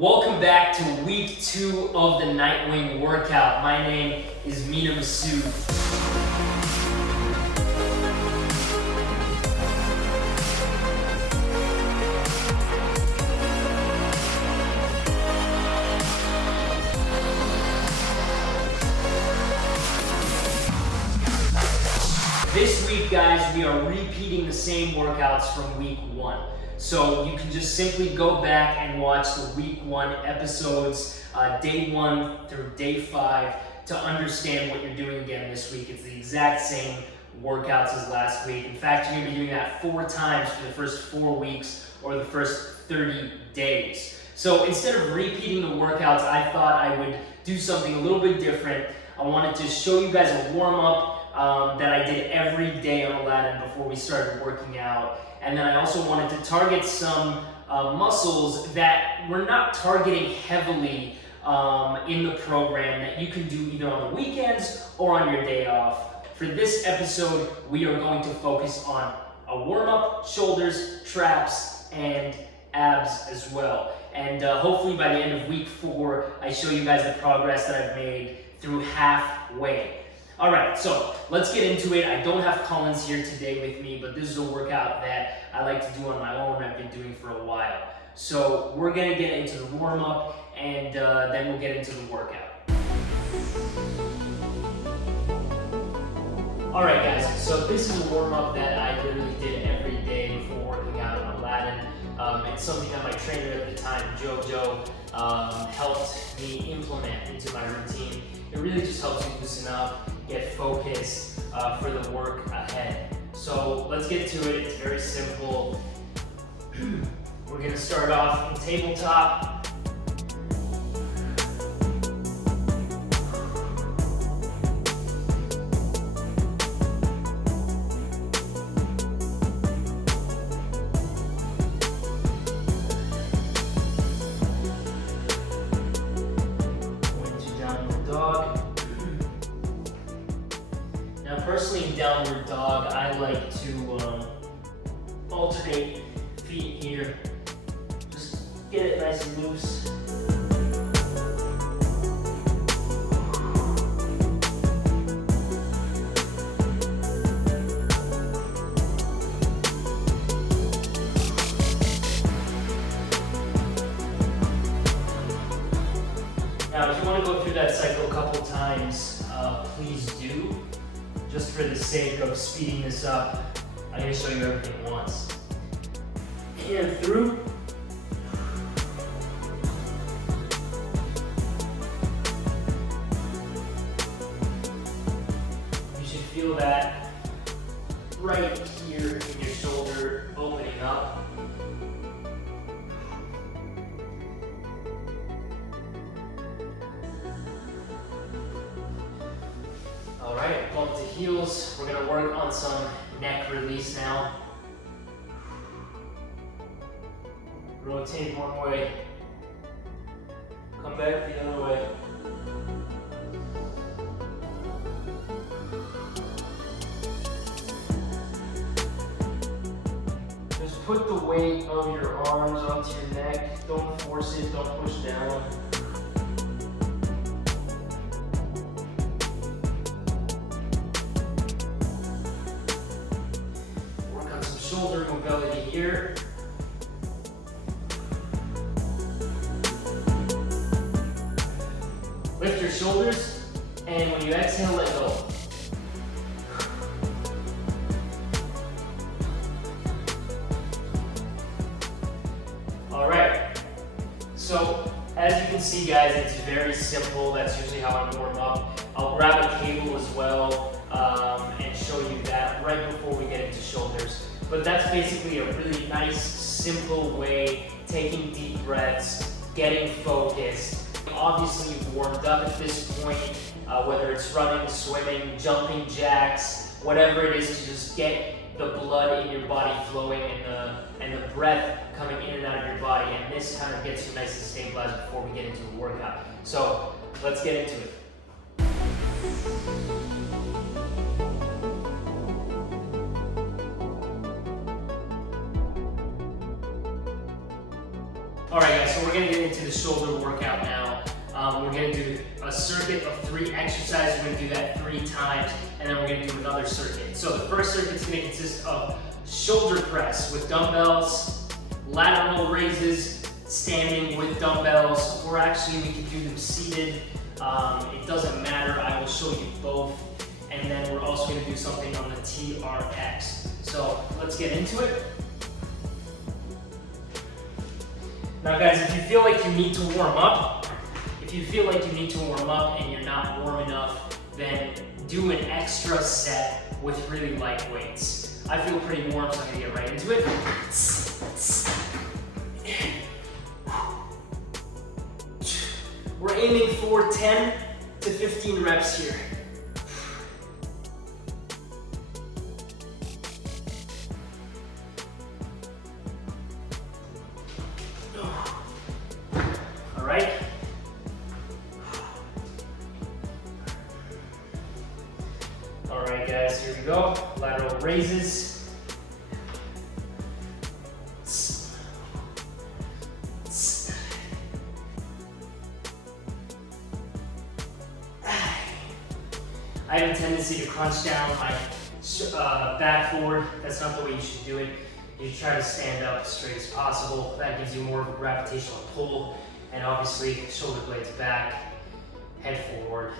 Welcome back to week 2 of the Nightwing workout. My name is Mina Masood. This week, guys, we are repeating the same workouts from week 1. So you can just simply go back and watch the week 1 episodes, day 1 through day 5, to understand what you're doing again this week. It's the exact same workouts as last week. In fact, you're gonna be doing that 4 times for the first 4 weeks or the first 30 days. So instead of repeating the workouts, I thought I would do something a little bit different. I wanted to show you guys a warm-up that I did every day on Aladdin before we started working out. And then I also wanted to target some muscles that we're not targeting heavily in the program that you can do either on the weekends or on your day off. For this episode, we are going to focus on a warm-up, shoulders, traps, and abs as well. And hopefully by the end of week 4, I show you guys the progress that I've made through halfway. All right, so let's get into it. I don't have Collins here today with me, but this is a workout that I like to do on my own. I've been doing for a while. So we're gonna get into the warm-up, and then we'll get into the workout. All right, guys, so this is a warm-up that I literally did every day before working out on Aladdin. It's something that my trainer at the time, Jojo, helped me implement into my routine. It really just helps you loosen up, get focused for the work ahead. So let's get to it. It's very simple. We're gonna start off in tabletop. Dog. Now personally in downward dog, I like to alternate feet here. Just get it nice and loose. Now, if you want to go through that cycle a couple times, please do. Just for the sake of speeding this up, I'm going to show you everything once. And through. You should feel that right here in your shoulder opening up. All right, bump to heels. We're gonna work on some neck release now. Rotate one way. Come back the other way. Just put the weight of your arms onto your neck. Don't force it, don't push down. Shoulder mobility here. Lift your shoulders, and when you exhale, let go. All right, so as you can see, guys, it's very simple. That's usually how I warm up. I'll grab a cable as well and show you that right before we get into shoulders. But that's basically a really nice, simple way, taking deep breaths, getting focused. Obviously, you've warmed up at this point, whether it's running, swimming, jumping jacks, whatever it is, to just get the blood in your body flowing and the breath coming in and out of your body. And this kind of gets you nice and stabilized before we get into the workout. So let's get into it. All right, guys, so we're gonna get into the shoulder workout now. We're gonna do a circuit of 3 exercises. We're gonna do that 3 times, and then we're gonna do another circuit. So the first circuit is gonna consist of shoulder press with dumbbells, lateral raises, standing with dumbbells, or actually we can do them seated. It doesn't matter, I will show you both. And then we're also gonna do something on the TRX. So let's get into it. Now guys, if you feel like you need to warm up, and you're not warm enough, then do an extra set with really light weights. I feel pretty warm, so I'm gonna get right into it. We're aiming for 10 to 15 reps here. All right. All right, guys, here we go. Lateral raises. I have a tendency to crunch down my back forward. That's not the way you should do it. You should try to stand up as straight as possible. That gives you more of a gravitational pull. And obviously, shoulder blades back, head forward.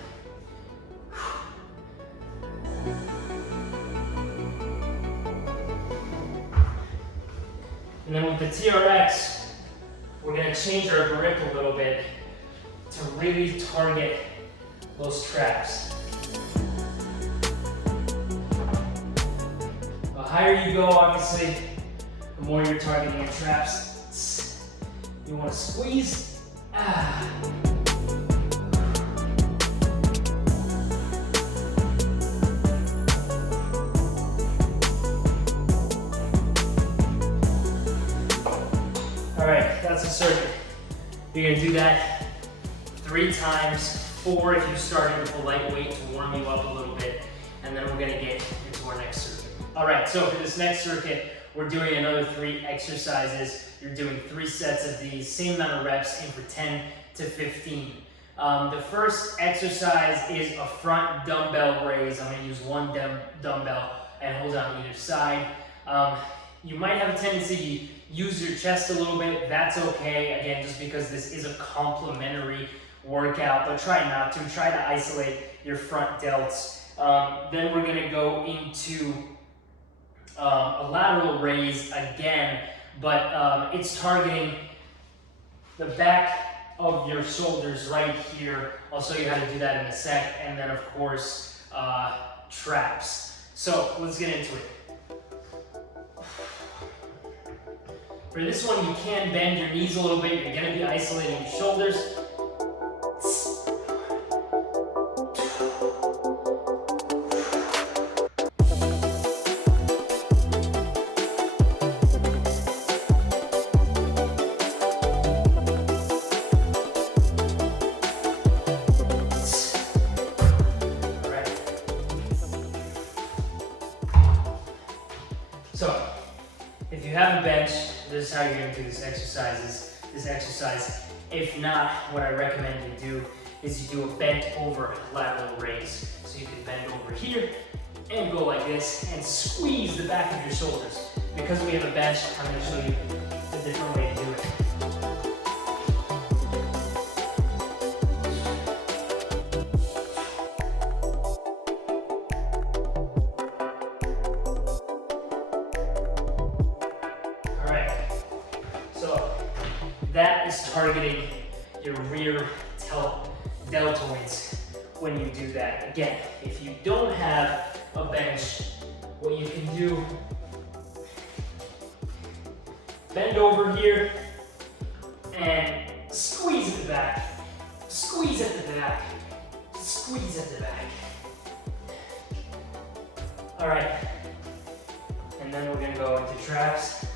And then with the TRX, we're gonna change our grip a little bit to really target those traps. The higher you go, obviously, the more you're targeting your traps. You wanna squeeze. All right, that's a circuit. You're gonna do that 3 times, 4 if you're starting with a light weight to warm you up a little bit, and then we're gonna get into our next circuit. All right, so for this next circuit, we're doing another 3 exercises. You're doing 3 sets of these, same amount of reps, aim for 10 to 15. The first exercise is a front dumbbell raise. I'm gonna use 1 dumbbell and hold on either side. You might have a tendency to use your chest a little bit. That's okay, again, just because this is a complementary workout, but try not to. Try to isolate your front delts. Then we're gonna go into a lateral raise again, but it's targeting the back of your shoulders right here. I'll show you how to do that in a sec. And then of course, traps. So let's get into it. For this one, you can bend your knees a little bit. You're gonna be isolating your shoulders. So, if you have a bench, this is how you're gonna do this exercise. If not, what I recommend you do is you do a bent over lateral raise. So you can bend over here and go like this and squeeze the back of your shoulders. Because we have a bench, I'm gonna show you a different way to do it. That is targeting your rear deltoids when you do that. Again, if you don't have a bench, what you can do, bend over here and squeeze at the back, squeeze at the back, squeeze at the back. All right, and then we're gonna go into traps.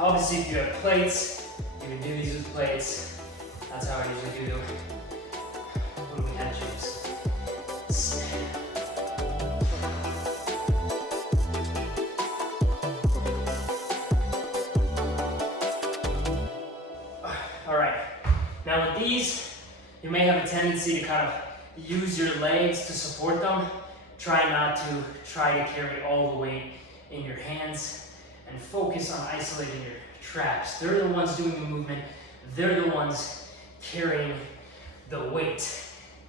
Obviously, if you have plates, you can do these with plates. That's how I usually do them when we had chips. Now with these, you may have a tendency to kind of use your legs to support them. Try not to try to carry all the weight in your hands and focus on isolating your traps. They're the ones doing the movement. They're the ones carrying the weight.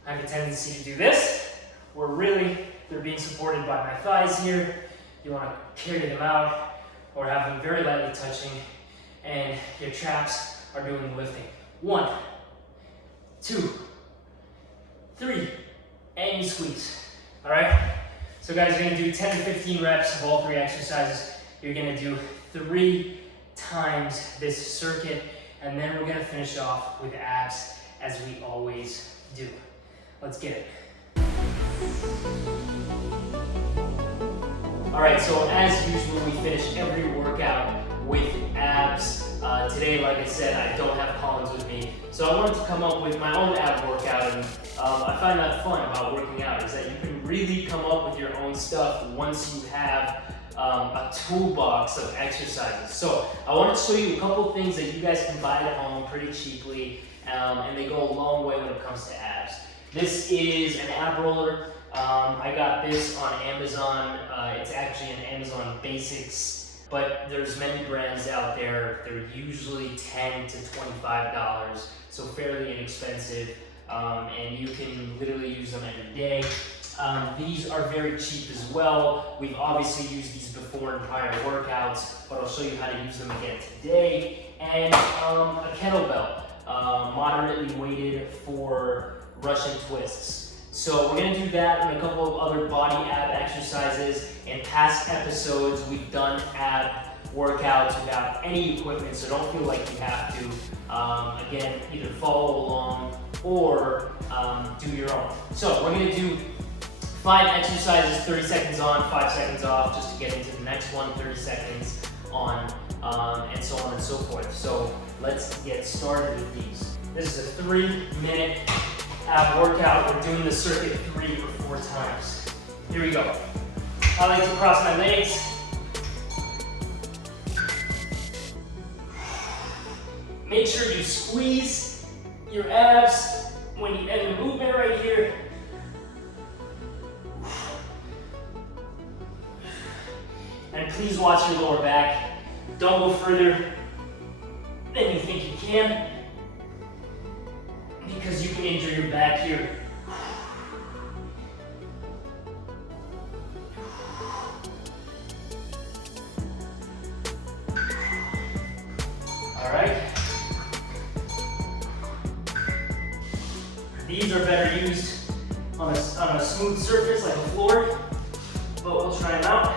I have a tendency to do this, where really they're being supported by my thighs here. You want to carry them out or have them very lightly touching, and your traps are doing the lifting. 1, 2, 3, and you squeeze. All right? So guys, you're gonna do 10 to 15 reps of all 3 exercises. You're gonna do 3 times this circuit, and then we're gonna finish off with abs as we always do. Let's get it. All right, so as usual, we finish every workout with abs. Today, like I said, I don't have Collins with me, so I wanted to come up with my own ab workout, and I find that fun about working out, is that you can really come up with your own stuff once you have a toolbox of exercises. So I want to show you a couple things that you guys can buy at home pretty cheaply, and they go a long way when it comes to abs. This is an ab roller. I got this on Amazon. It's actually an Amazon Basics, but there's many brands out there. They're usually $10 to $25, so fairly inexpensive, and you can literally use them every day. These are very cheap as well. We've obviously used these before in prior workouts, but I'll show you how to use them again today. And a kettlebell, moderately weighted for Russian twists. So we're gonna do that and a couple of other body ab exercises. In past episodes, we've done ab workouts without any equipment, so don't feel like you have to. Again, either follow along or do your own. So we're gonna do 5 exercises, 30 seconds on, 5 seconds off, just to get into the next one, 30 seconds on, and so on and so forth. So let's get started with these. This is a 3-minute ab workout. We're doing the circuit 3 or 4 times. Here we go. I like to cross my legs. Make sure you squeeze your abs when you end the movement right here. And please watch your lower back. Don't go further than you think you can, because you can injure your back here. All right. These are better used on a smooth surface like a floor, but we'll try them out.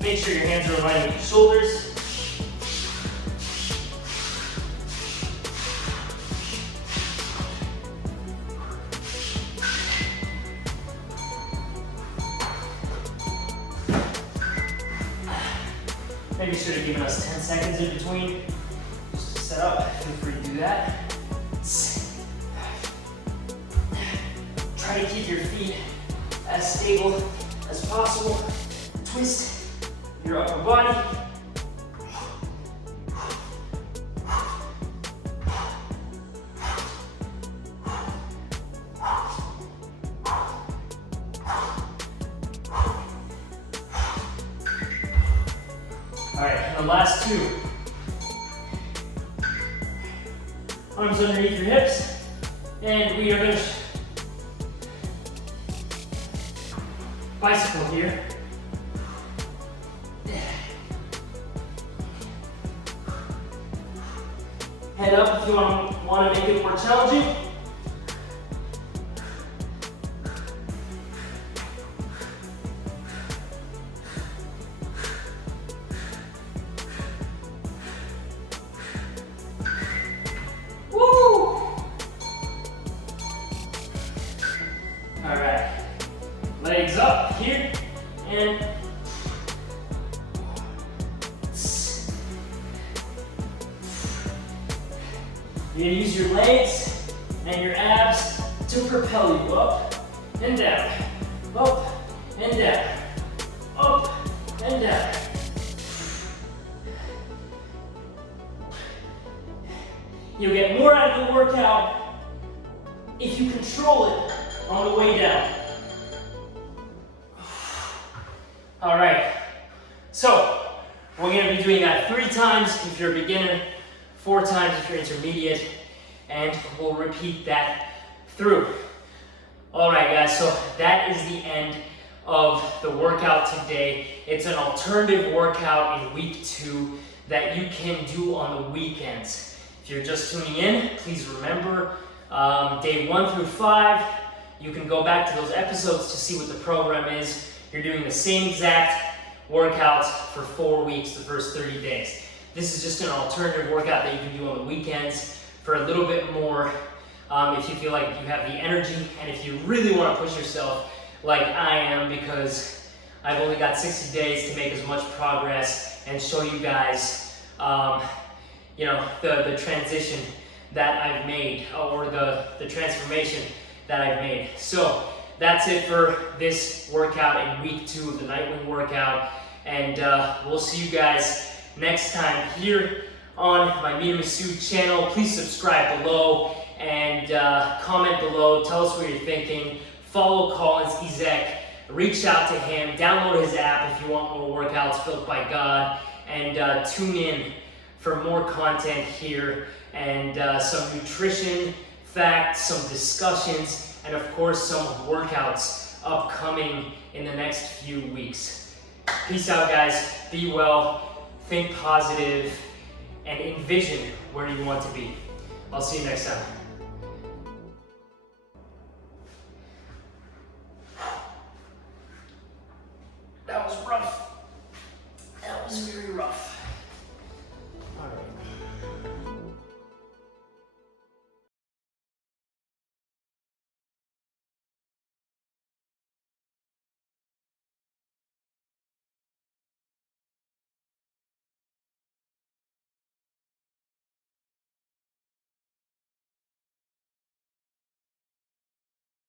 Make sure your hands are aligning with your shoulders. Maybe should have given us 10 seconds in between just to set up. Feel free to do that. Try to keep your feet as stable as possible. Twist your upper body. All right, and the last 2. Arms underneath your hips, and we are gonna bicycle here. Head up if you want to make it more challenging. Woo! All right, legs up here, and you're gonna use your legs and your abs to propel you up and down, up and down, up and down. You'll get more out of the workout if you control it on the way down. All right, so we're gonna be doing that 3 times if you're a beginner, 4 times if you're intermediate, and we'll repeat that through. All right, guys, so that is the end of the workout today. It's an alternative workout in week 2 that you can do on the weekends. If you're just tuning in, please remember day 1 through 5, you can go back to those episodes to see what the program is. You're doing the same exact workouts for 4 weeks, the first 30 days. This is just an alternative workout that you can do on the weekends for a little bit more if you feel like you have the energy and if you really want to push yourself like I am, because I've only got 60 days to make as much progress and show you guys you know, the transition that I've made, or the transformation that I've made. So that's it for this workout in week 2 of the Nightwing workout, and we'll see you guys next time here on my Me and Masood channel. Please subscribe below and comment below. Tell us what you're thinking. Follow Collins Ezek. Reach out to him. Download his app if you want more workouts built by God, and tune in for more content here, and some nutrition facts, some discussions, and of course some workouts upcoming in the next few weeks. Peace out, guys. Be well, think positive, and envision where you want to be. I'll see you next time. That was rough.